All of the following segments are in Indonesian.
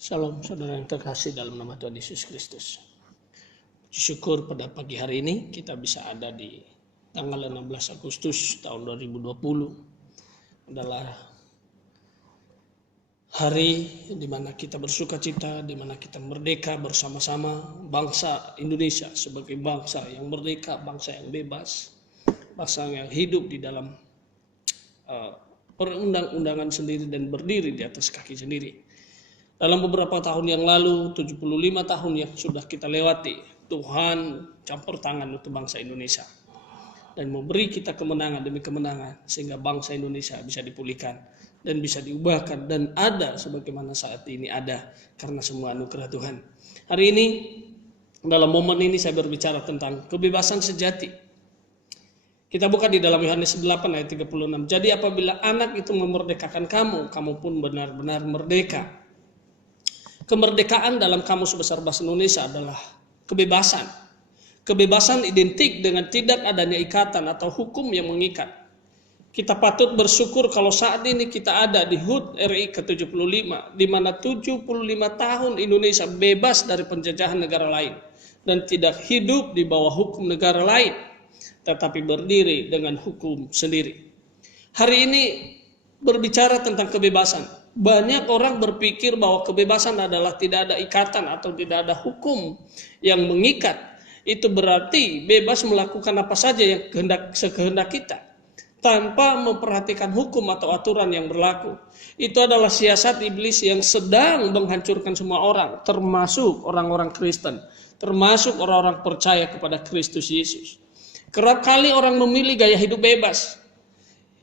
Salam saudara yang terkasih dalam nama Tuhan Yesus Kristus. Puji syukur pada pagi hari ini kita bisa ada di tanggal 16 Agustus tahun 2020. Adalah hari di mana kita bersukacita, di mana kita merdeka bersama-sama bangsa Indonesia sebagai bangsa yang merdeka, bangsa yang bebas, bangsa yang hidup di dalam perundang-undangan sendiri dan berdiri di atas kaki sendiri. Dalam beberapa tahun yang lalu, 75 tahun yang sudah kita lewati, Tuhan campur tangan untuk bangsa Indonesia dan memberi kita kemenangan demi kemenangan sehingga bangsa Indonesia bisa dipulihkan dan bisa diubahkan dan ada sebagaimana saat ini ada karena semua anugerah Tuhan. Hari ini dalam momen ini saya berbicara tentang kebebasan sejati. Kita buka di dalam Yohanes 8 ayat 36. Jadi apabila anak itu memerdekakan kamu, kamu pun benar-benar merdeka. Kemerdekaan dalam Kamus Besar Bahasa Indonesia adalah kebebasan. Kebebasan identik dengan tidak adanya ikatan atau hukum yang mengikat. Kita patut bersyukur kalau saat ini kita ada di HUT RI ke-75, di mana 75 tahun Indonesia bebas dari penjajahan negara lain dan tidak hidup di bawah hukum negara lain, tetapi berdiri dengan hukum sendiri. Hari ini berbicara tentang kebebasan. Banyak orang berpikir bahwa kebebasan adalah tidak ada ikatan atau tidak ada hukum yang mengikat. Itu berarti bebas melakukan apa saja yang sekehendak kita tanpa memperhatikan hukum atau aturan yang berlaku. Itu adalah siasat iblis yang sedang menghancurkan semua orang, termasuk orang-orang Kristen, termasuk orang-orang percaya kepada Kristus Yesus. Kerap kali orang memilih gaya hidup bebas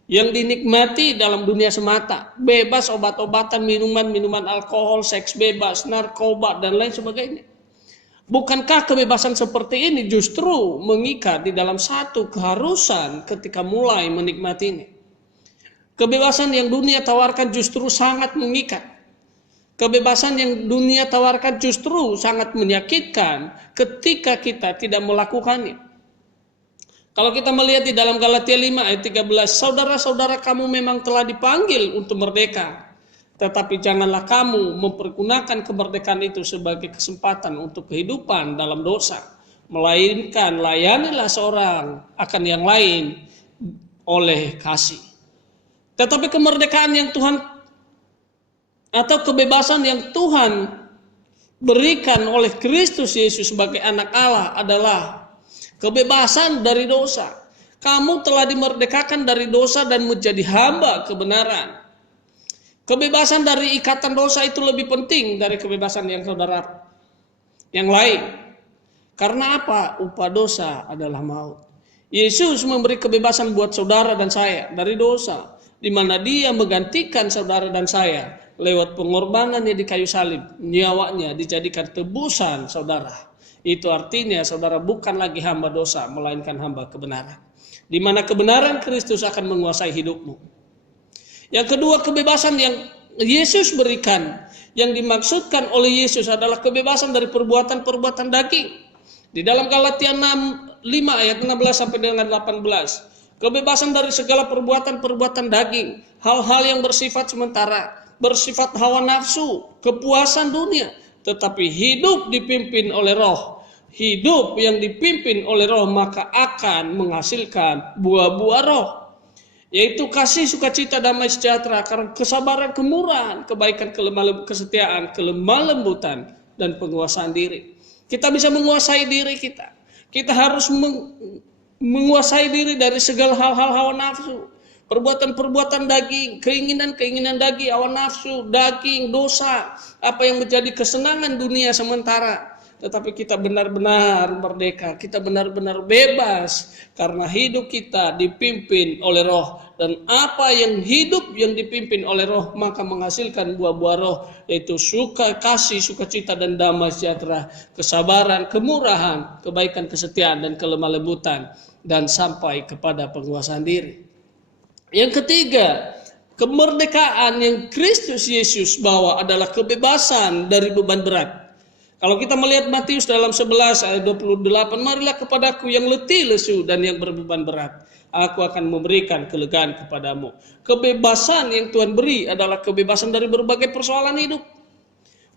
yang dinikmati dalam dunia semata, bebas obat-obatan, minuman alkohol, seks bebas, narkoba, dan lain sebagainya. Bukankah kebebasan seperti ini justru mengikat di dalam satu keharusan ketika mulai menikmatinya? Kebebasan yang dunia tawarkan justru sangat mengikat. Kebebasan yang dunia tawarkan justru sangat menyakitkan ketika kita tidak melakukannya. Kalau kita melihat di dalam Galatia 5 ayat 13, saudara-saudara kamu memang telah dipanggil untuk merdeka. Tetapi janganlah kamu mempergunakan kemerdekaan itu sebagai kesempatan untuk kehidupan dalam dosa. Melainkan layanilah seorang akan yang lain oleh kasih. Tetapi kemerdekaan yang Tuhan atau kebebasan yang Tuhan berikan oleh Kristus Yesus sebagai anak Allah adalah kebebasan dari dosa. Kamu telah dimerdekakan dari dosa dan menjadi hamba kebenaran. Kebebasan dari ikatan dosa itu lebih penting dari kebebasan yang saudara yang lain. Karena apa? Upah dosa adalah maut. Yesus memberi kebebasan buat saudara dan saya dari dosa, di mana Dia menggantikan saudara dan saya lewat pengorbanannya di kayu salib. Nyawanya dijadikan tebusan saudara. Itu artinya saudara bukan lagi hamba dosa, melainkan hamba kebenaran. Di mana kebenaran Kristus akan menguasai hidupmu. Yang kedua, kebebasan yang Yesus berikan, yang dimaksudkan oleh Yesus adalah kebebasan dari perbuatan-perbuatan daging. Di dalam Galatia 5 ayat 16 sampai dengan 18. Kebebasan dari segala perbuatan-perbuatan daging, hal-hal yang bersifat sementara, bersifat hawa nafsu, kepuasan dunia, tetapi hidup dipimpin oleh Roh. Hidup yang dipimpin oleh Roh maka akan menghasilkan buah-buah Roh, yaitu kasih, sukacita, damai sejahtera, kesabaran, kemurahan, kebaikan, kesetiaan, kelemah lembutan, dan penguasaan diri. Kita bisa menguasai diri kita. Kita harus menguasai diri dari segala hal-hal hawa nafsu, perbuatan-perbuatan daging, keinginan-keinginan daging, hawa nafsu, daging, dosa, apa yang menjadi kesenangan dunia sementara. Tetapi kita benar-benar merdeka, kita benar-benar bebas karena hidup kita dipimpin oleh Roh. Dan apa yang hidup yang dipimpin oleh Roh maka menghasilkan buah-buah Roh, yaitu kasih, sukacita, dan damai sejahtera, kesabaran, kemurahan, kebaikan, kesetiaan, dan kelemah lembutan, dan sampai kepada penguasaan diri. Yang ketiga, kemerdekaan yang Kristus Yesus bawa adalah kebebasan dari beban berat. Kalau kita melihat Matius dalam 11 ayat 28, marilah kepadaku yang letih lesu dan yang berbeban berat, aku akan memberikan kelegaan kepadamu. Kebebasan yang Tuhan beri adalah kebebasan dari berbagai persoalan hidup.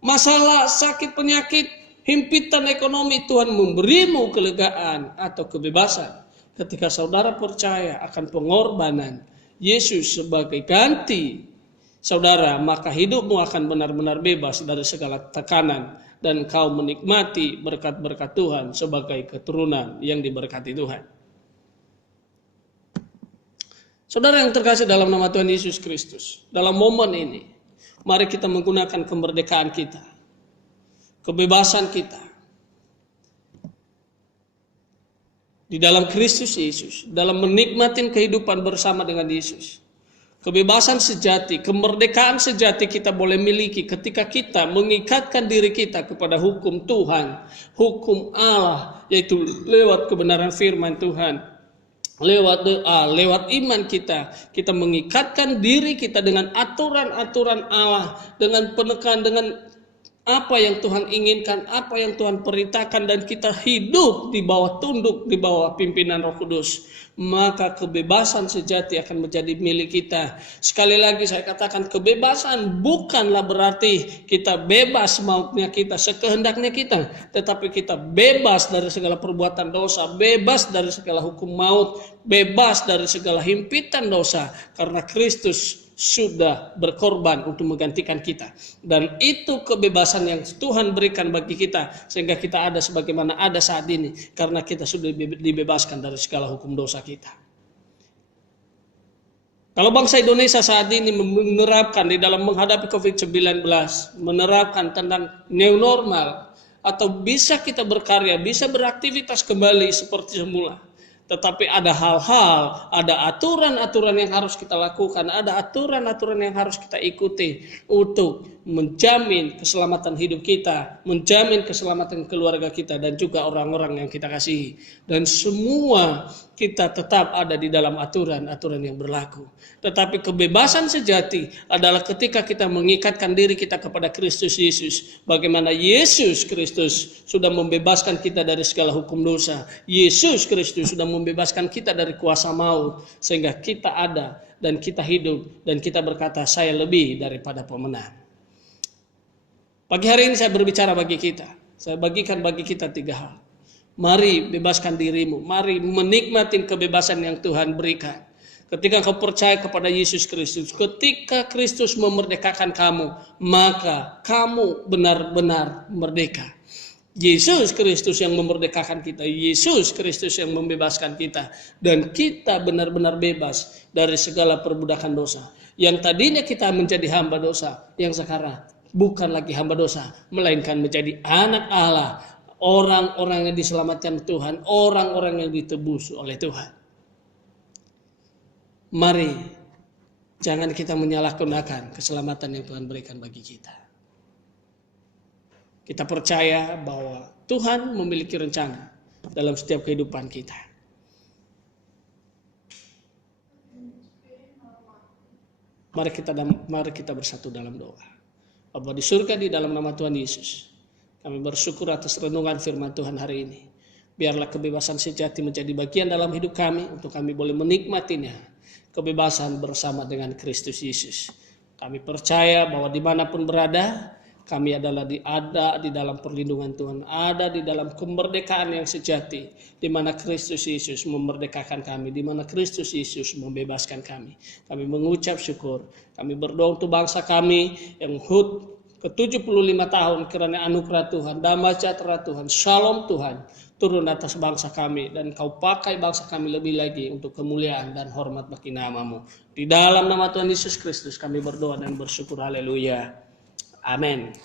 Masalah sakit penyakit, himpitan ekonomi, Tuhan memberimu kelegaan atau kebebasan. Ketika saudara percaya akan pengorbanan Yesus sebagai ganti saudara, maka hidupmu akan benar-benar bebas dari segala tekanan dan kau menikmati berkat-berkat Tuhan sebagai keturunan yang diberkati Tuhan. Saudara yang terkasih dalam nama Tuhan Yesus Kristus, dalam momen ini, mari kita menggunakan kemerdekaan kita, kebebasan kita di dalam Kristus Yesus, dalam menikmati kehidupan bersama dengan Yesus. Kebebasan sejati, kemerdekaan sejati kita boleh miliki ketika kita mengikatkan diri kita kepada hukum Tuhan, hukum Allah, yaitu lewat kebenaran firman Tuhan. Lewat doa, lewat iman kita mengikatkan diri kita dengan aturan-aturan Allah, dengan penekan, dengan apa yang Tuhan inginkan, apa yang Tuhan perintahkan, dan kita hidup di bawah tunduk, di bawah pimpinan Roh Kudus, maka kebebasan sejati akan menjadi milik kita. Sekali lagi saya katakan, kebebasan bukanlah berarti kita bebas maunya kita, sekehendaknya kita, tetapi kita bebas dari segala perbuatan dosa, bebas dari segala hukum maut, bebas dari segala himpitan dosa, karena Kristus sudah berkorban untuk menggantikan kita. Dan itu kebebasan yang Tuhan berikan bagi kita, sehingga kita ada sebagaimana ada saat ini, karena kita sudah dibebaskan dari segala hukum dosa kita. Kalau bangsa Indonesia saat ini menerapkan di dalam menghadapi COVID-19, menerapkan tentang new normal, atau bisa kita berkarya, bisa beraktivitas kembali seperti semula, tetapi ada hal-hal, ada aturan-aturan yang harus kita lakukan, ada aturan-aturan yang harus kita ikuti untuk menjamin keselamatan hidup kita, menjamin keselamatan keluarga kita, dan juga orang-orang yang kita kasihi. Dan semua kita tetap ada di dalam aturan-aturan yang berlaku. Tetapi kebebasan sejati adalah ketika kita mengikatkan diri kita kepada Kristus Yesus. Bagaimana Yesus Kristus sudah membebaskan kita dari segala hukum dosa. Yesus Kristus sudah membebaskan kita dari kuasa maut. Sehingga kita ada dan kita hidup dan kita berkata, saya lebih daripada pemenang. Pagi hari ini saya berbicara bagi kita. Saya bagikan bagi kita 3 hal. Mari bebaskan dirimu. Mari menikmati kebebasan yang Tuhan berikan. Ketika kau percaya kepada Yesus Kristus, ketika Kristus memerdekakan kamu, maka kamu benar-benar merdeka. Yesus Kristus yang memerdekakan kita, Yesus Kristus yang membebaskan kita, dan kita benar-benar bebas dari segala perbudakan dosa. Yang tadinya kita menjadi hamba dosa, yang sekarang bukan lagi hamba dosa, melainkan menjadi anak Allah, orang-orang yang diselamatkan Tuhan, orang-orang yang ditebus oleh Tuhan. Mari jangan kita menyalahgunakan keselamatan yang Tuhan berikan bagi kita. Kita percaya bahwa Tuhan memiliki rencana dalam setiap kehidupan kita. Mari kita bersatu dalam doa. Bapa di surga, di dalam nama Tuhan Yesus, kami bersyukur atas renungan firman Tuhan hari ini. Biarlah kebebasan sejati menjadi bagian dalam hidup kami, untuk kami boleh menikmatinya. Kebebasan bersama dengan Kristus Yesus. Kami percaya bahwa dimanapun berada, kami ada di dalam perlindungan Tuhan, ada di dalam kemerdekaan yang sejati, di mana Kristus Yesus memerdekakan kami, di mana Kristus Yesus membebaskan kami. Kami mengucap syukur, kami berdoa untuk bangsa kami yang HUT ke-75 tahun, kiranya anugerah Tuhan, damai sejahtera Tuhan, shalom Tuhan turun atas bangsa kami, dan kau pakai bangsa kami lebih lagi untuk kemuliaan dan hormat bagi nama-Mu. Di dalam nama Tuhan Yesus Kristus kami berdoa dan bersyukur, haleluya. Amin.